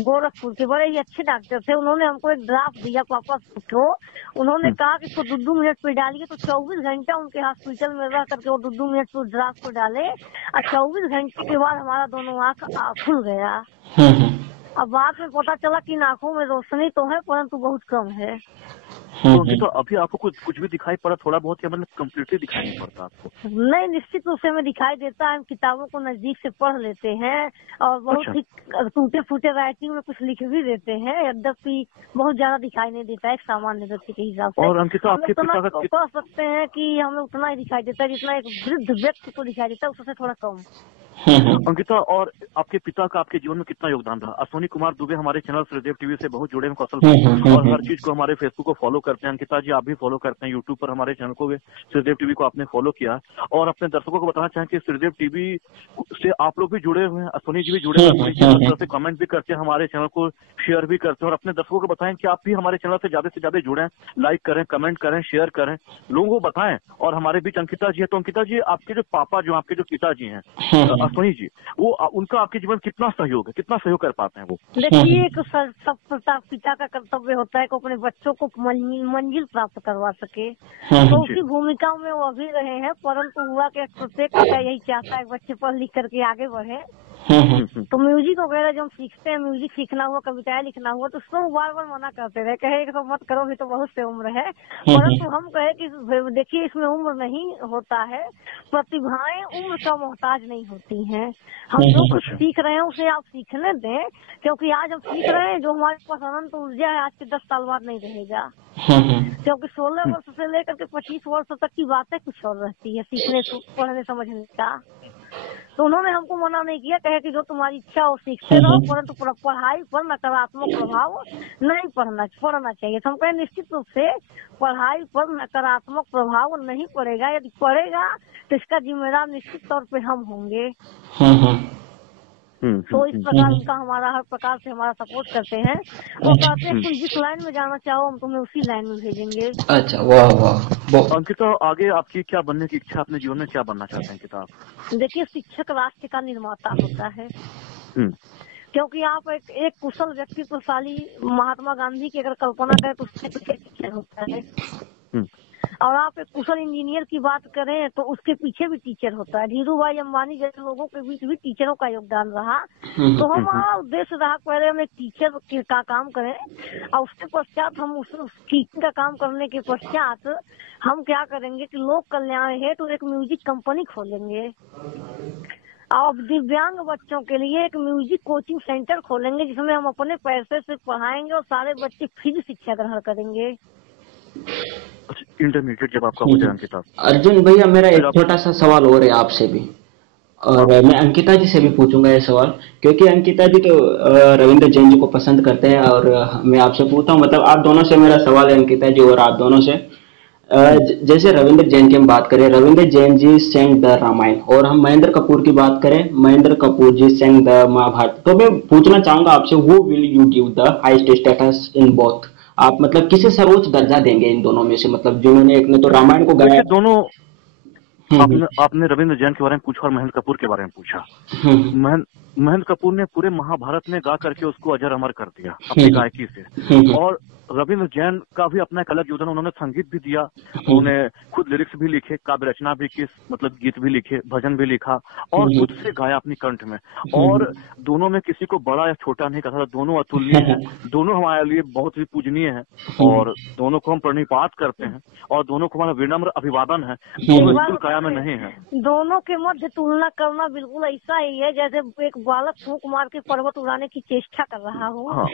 गोरखपुर के, बड़े ही अच्छे डॉक्टर थे। उन्होंने हमको एक ड्राफ्ट दिया पापा को, उन्होंने कहा कि इसको 2 मिनट पे डालिए। तो 24 घंटा उनके हॉस्पिटल में रह करके वो 2 मिनट पे ड्राफ्ट को डाले, और 24 घंटे के बाद हमारा दोनों आँख खुल गया। अब बाद में पता चला कि आँखों में रोशनी तो है, परंतु बहुत कम है। तो अभी आपको कुछ भी दिखाई पड़ा, थोड़ा बहुत, या मतलब कम्प्लीटली दिखाई नहीं पड़ता आपको? नहीं, निश्चित रूप से हमें दिखाई देता है। हम किताबों को नजदीक से पढ़ लेते हैं, और बहुत ही टूटे फूटे राइटिंग में कुछ लिख भी देते हैं, यद्यपि बहुत ज्यादा दिखाई नहीं देता है एक सामान्य व्यक्ति के हिसाब से। और अंकिता, आपके पिता का कह सकते हैं कि हमें उतना ही दिखाई देता है जितना एक वृद्ध व्यक्ति को दिखाई देता है, उससे थोड़ा कम। अंकिता, और आपके पिता का आपके जीवन में कितना योगदान रहा? अश्विनी कुमार दुबे हमारे चैनल श्रीदेव टीवी से बहुत जुड़े हैं कौशल, और हर चीज को, हमारे फेसबुक को फॉलो करते हैं। अंकिता जी, आप भी फॉलो करते हैं यूट्यूब पर हमारे चैनल को, श्रीदेव टीवी को आपने फॉलो किया, और अपने दर्शकों को बताना चाहें कि श्रीदेव टीवी से आप लोग भी जुड़े हुए हैं, अश्विनी जी भी जुड़े हुए हैं, हर तरह से कमेंट भी करते हैं, हमारे चैनल को शेयर भी करते हैं। और अपने दर्शकों को बताएं कि आप भी हमारे चैनल से ज्यादा जुड़े, लाइक करें, कमेंट करें, शेयर करें, लोगों को बताएं। और हमारे बीच अंकिता जी है, तो अंकिता जी, आपके जो पापा, जो आपके जो पिताजी हैं अश्विनी जी, वो उनका आपके जीवन कितना सहयोग है, कितना सहयोग कर पाते हैं वो? देखिए, एक सब पिता का कर्तव्य होता है कि अपने बच्चों को मंजिल प्राप्त करवा सके, तो उसी भूमिका में वो अभी रहे हैं। परंतु हुआ कि प्रत्येक पिता यही चाहता है बच्चे पढ़ लिख करके आगे बढ़े। तो म्यूजिक वगैरह जो हम सीखते हैं, म्यूजिक सीखना हुआ, कविताएं लिखना हुआ, तो उसको बार बार मना करते रहे, कहे कि तो मत करो, भी तो बहुत से उम्र है। परंतु हम कहे कि देखिए, इसमें उम्र नहीं होता है, प्रतिभाएं उम्र का मोहताज नहीं होती हैं। हम जो कुछ सीख रहे हैं उसे आप सीखने दें, क्योंकि आज हम सीख रहे हैं, जो हमारे पास अनंत ऊर्जा है, आज के 10 साल बाद नहीं रहेगा। क्योंकि 16 वर्ष से लेकर के 25 वर्ष तक की बातें कुछ और रहती है, सीखने, पढ़ने, समझने का। तो उन्होंने हमको मना नहीं किया, कहे कि जो तुम्हारी इच्छा हो सीखते रहो, परंतु पढ़ाई पर नकारात्मक प्रभाव नहीं पड़ना चाहिए। तो हम कहे निश्चित रूप से पढ़ाई पर नकारात्मक प्रभाव नहीं पड़ेगा, यदि पड़ेगा तो इसका जिम्मेदार निश्चित तौर पे हम होंगे। तो इस प्रकार उनका हमारा हर प्रकार से हमारा सपोर्ट करते हैं। वो कहते हैं तुम जिस लाइन में जाना चाहो हम तुम्हें उसी लाइन में भेजेंगे। अच्छा, वाह वाह। अंकिता, आगे आपकी क्या बनने की इच्छा, अपने जीवन में क्या बनना चाहते हैं अंकिता? देखिए, शिक्षक राष्ट्र का निर्माता होता है, क्योंकि आप एक कुशल व्यक्तित्वशाली महात्मा गांधी की अगर कल्पना करें तो उससे पीछे टीचर होता है, और आप एक कुशल इंजीनियर की बात करें तो उसके पीछे भी टीचर होता है। धीरू भाई अंबानी जैसे लोगों के बीच भी टीचरों का योगदान रहा। तो हमारा उद्देश्य रहा, पहले हम एक टीचर का काम करें, और उसके पश्चात हम उस टीचिंग का काम करने के पश्चात हम क्या करेंगे कि लोक कल्याण हेतु एक म्यूजिक कंपनी खोलेंगे, और दिव्यांग बच्चों के लिए एक म्यूजिक कोचिंग सेंटर खोलेंगे, जिसमें हम अपने पैसे से पढ़ाएंगे और सारे बच्चे फ्री शिक्षा ग्रहण करेंगे। इंटरमीडिएट जब आपका हो जाए अंकिता। अर्जुन भैया, मेरा एक छोटा सा सवाल और है आपसे भी, और मैं अंकिता जी से भी पूछूंगा ये सवाल, क्योंकि अंकिता जी तो रविंद्र जैन जी को पसंद करते हैं, और मैं आपसे पूछता हूँ, मतलब आप दोनों से मेरा सवाल है अंकिता जी और आप दोनों से। जैसे रविंद्र जैन की हम बात करें, रविंद्र जैन जी सेंग द रामायण, और हम महेंद्र कपूर की बात करें, महेंद्र कपूर जी सेंग द महाभारत। तो मैं पूछना चाहूंगा आपसे, who will you give the highest status in both? आप मतलब किसे सर्वोच्च दर्जा देंगे इन दोनों में से? मतलब जिन्होंने, एक ने तो रामायण को गाया, दोनों आपने रविंद्र जैन के बारे में पूछा और महेंद्र कपूर के बारे में पूछा। महेंद्र कपूर ने पूरे महाभारत में गा करके उसको अजर अमर कर दिया अपनी गायकी से, और रविंद्र जैन का भी अपना एक अलग योगदान, उन्होंने संगीत भी दिया, उन्होंने खुद लिरिक्स भी लिखे, काव्य रचना भी की, मतलब गीत भी लिखे, भजन भी लिखा, और खुद से गाया अपनी कंठ में। और दोनों में किसी को बड़ा या छोटा नहीं कहा था, दोनों अतुलनीय हैं, दोनों हमारे लिए बहुत ही पूजनीय हैं, और दोनों को हम प्रणिपात करते हैं, और दोनों को हमारा विनम्र अभिवादन है, दोनों स्कूल काया में नहीं है। दोनों के मध्य तुलना करना बिल्कुल ऐसा ही है जैसे एक बालक फूंक मार के पर्वत उड़ाने की चेष्टा कर रहा हूँ। हाँ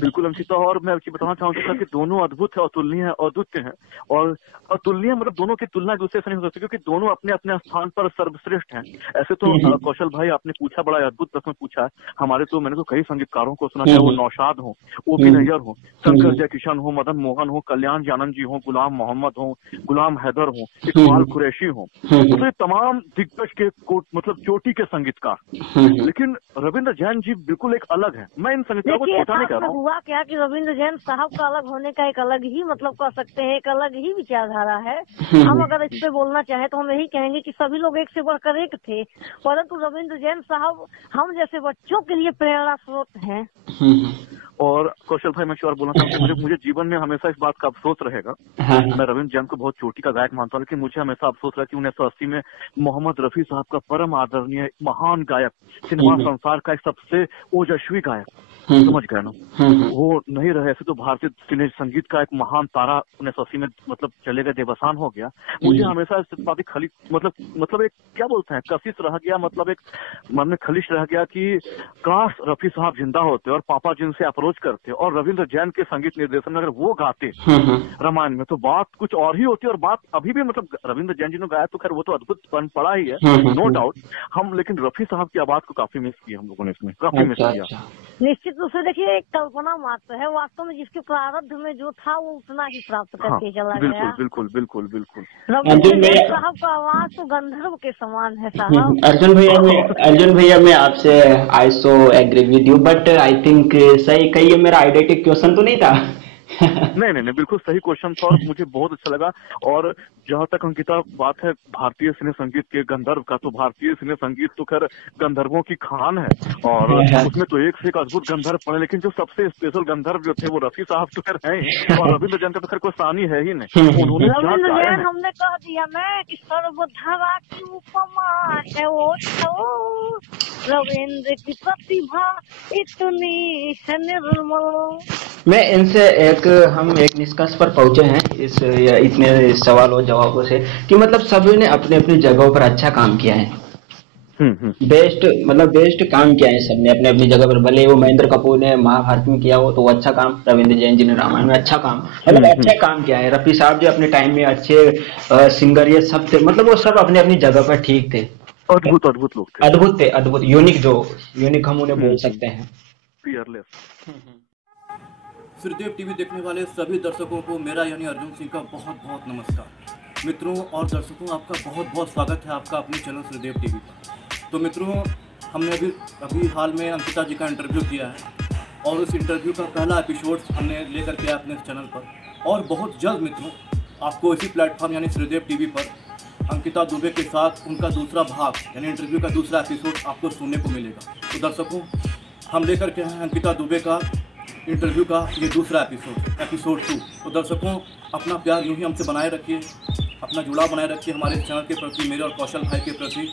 बिल्कुल अंकिता, और मैं आपको बताना चाहूंगा कि दोनों अद्भुत है, अतुलनीय है, अद्वितीय है। और अतुलनीय मतलब दोनों की तुलना एक दूसरे से नहीं हो सकती, क्योंकि दोनों अपने अपने स्थान पर सर्वश्रेष्ठ हैं। ऐसे तो कौशल भाई आपने पूछा, बड़ा अद्भुत प्रश्न पूछा है। हमारे तो मैंने तो कई संगीतकारों को सुना, चाहे वो नौशाद हो, ओपी नैयर हो, शंकर जयकिशन हो, मदन मोहन हो, कल्याण जानन जी हो, गुलाम मोहम्मद हो, गुलाम हैदर हो, इकबाल कुरैशी हो, तो ये तमाम दिग्गज के मतलब चोटी के संगीतकार। लेकिन रविंद्र जैन जी बिल्कुल एक अलग है। मैं इन संगीतकारों को छोटा नहीं कर रहा हूँ। हुआ क्या कि रविंद्र जैन साहब का अलग होने का एक अलग ही मतलब कह सकते हैं, एक अलग ही विचारधारा है। हम अगर इस पे बोलना चाहें तो हम यही कहेंगे कि सभी लोग एक से बढ़कर एक थे, परंतु रविंद्र जैन साहब हम जैसे बच्चों के लिए प्रेरणा स्रोत हैं। और कौशल भाई मैं और बोलना चाहूँगा, मुझे जीवन में हमेशा इस बात का अफसोस रहेगा। मैं रविंद्र जैन को बहुत चोटी का गायक मानता हूँ, लेकिन मुझे हमेशा अफसोस रहा कि 1980 में मोहम्मद रफी साहब का परम आदरणीय महान गायक, सिनेमा संसार का एक सबसे ओजस्वी गायक, समझ गए ना, वो नहीं रहे। ऐसे तो भारतीय सिने संगीत का एक महान तारा 1980 में मतलब चले गए, देवसान हो गया। मुझे हमेशा इस बात की खली मतलब एक क्या बोलते हैं कशिश रह गया, मतलब एक मन में खलिश रह गया कि काश रफी साहब जिंदा होते और पापा जिनसे अप्रोच करते और रविंद्र जैन के संगीत निर्देशन में अगर वो गाते रामायण में, तो बात कुछ और ही होती। और बात अभी भी मतलब रविंद्र जैन जी ने गाया तो खैर वो तो अद्भुत बन पड़ा ही है, नो डाउट। हम लेकिन रफी साहब की आवाज को काफी मिस किया हम लोगों ने, इसमें काफी मिस किया। निश्चित रूप से देखिए एक कल्पना मात्र है, वास्तव में जिसके प्रारब्ध में जो था वो उतना ही प्राप्त करके चला गया। बिल्कुल बिल्कुल बिल्कुल। रविंद्र जैन साहब का आवाज तो गंधर्व के समान है साहब। अर्जुन भैया मैं आपसे I so agree with you, but I think सही कही, मेरा आइडेंटिटी क्वेश्चन तो नहीं था। नहीं बिल्कुल सही क्वेश्चन था और मुझे बहुत अच्छा लगा। और जहाँ तक अंकिता बात है भारतीय सिने संगीत के गंधर्व का, तो भारतीय सिने संगीत तो खैर गंधर्वों की खान है और उसमें तो एक से एक अद्भुत गंधर्व पड़े, लेकिन जो सबसे स्पेशल गंधर्व जो थे वो रफी साहब तो खैर हैं, और रविंद्र जैन का तो खैर कोई सानी है ही नहीं। उन्होंने हमने कह दिया मैं कि सर्वधरा की उपमा है वो रविंद्र की प्रतिभा इतनी है निर्मल। मैं इनसे हम एक निष्कर्ष पर पहुंचे हैं इस इतने सवालों जवाबों से कि मतलब सभी ने अपने अपनी जगहों पर अच्छा काम किया है। बेस्ट काम किया है सबने अपने अपनी जगह पर। भले वो महेंद्र कपूर ने महाभारत में किया हो तो वो अच्छा काम, रविंद्र जैन जी ने रामायण में अच्छा काम, मतलब अच्छा काम किया है। रफी साहब जी अपने टाइम में अच्छे सिंगर ये सब थे, मतलब वो सब अपने अपनी जगह पर ठीक थे, अद्भुत लोग थे, अद्भुत यूनिक हम उन्हें बोल सकते हैं, फियरलेस। श्रीदेव टीवी देखने वाले सभी दर्शकों को मेरा यानी अर्जुन सिंह का बहुत बहुत नमस्कार। मित्रों और दर्शकों आपका बहुत बहुत स्वागत है आपका अपने चैनल श्रीदेव टीवी पर। तो मित्रों हमने अभी हाल में अंकिता जी का इंटरव्यू किया है और उस इंटरव्यू का पहला एपिसोड हमने लेकर के अपने चैनल पर, और बहुत जल्द मित्रों आपको इसी प्लेटफॉर्म यानी श्रीदेव टीवी पर अंकिता दुबे के साथ उनका दूसरा भाग यानी इंटरव्यू का दूसरा एपिसोड आपको सुनने को मिलेगा। तो दर्शकों हम लेकर के हैं अंकिता दुबे का इंटरव्यू का ये दूसरा एपिसोड 2। तो दर्शकों अपना प्यार यूँ ही हमसे बनाए रखिए, अपना जुड़ाव बनाए रखिए हमारे चैनल के प्रति, मेरे और कौशल भाई के प्रति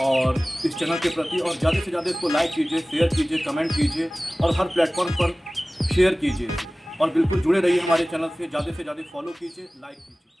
और इस चैनल के प्रति, और ज़्यादा से ज़्यादा इसको लाइक कीजिए, शेयर कीजिए, कमेंट कीजिए और हर प्लेटफॉर्म पर शेयर कीजिए और बिल्कुल जुड़े रहिए हमारे चैनल से, ज़्यादा फॉलो कीजिए, लाइक कीजिए।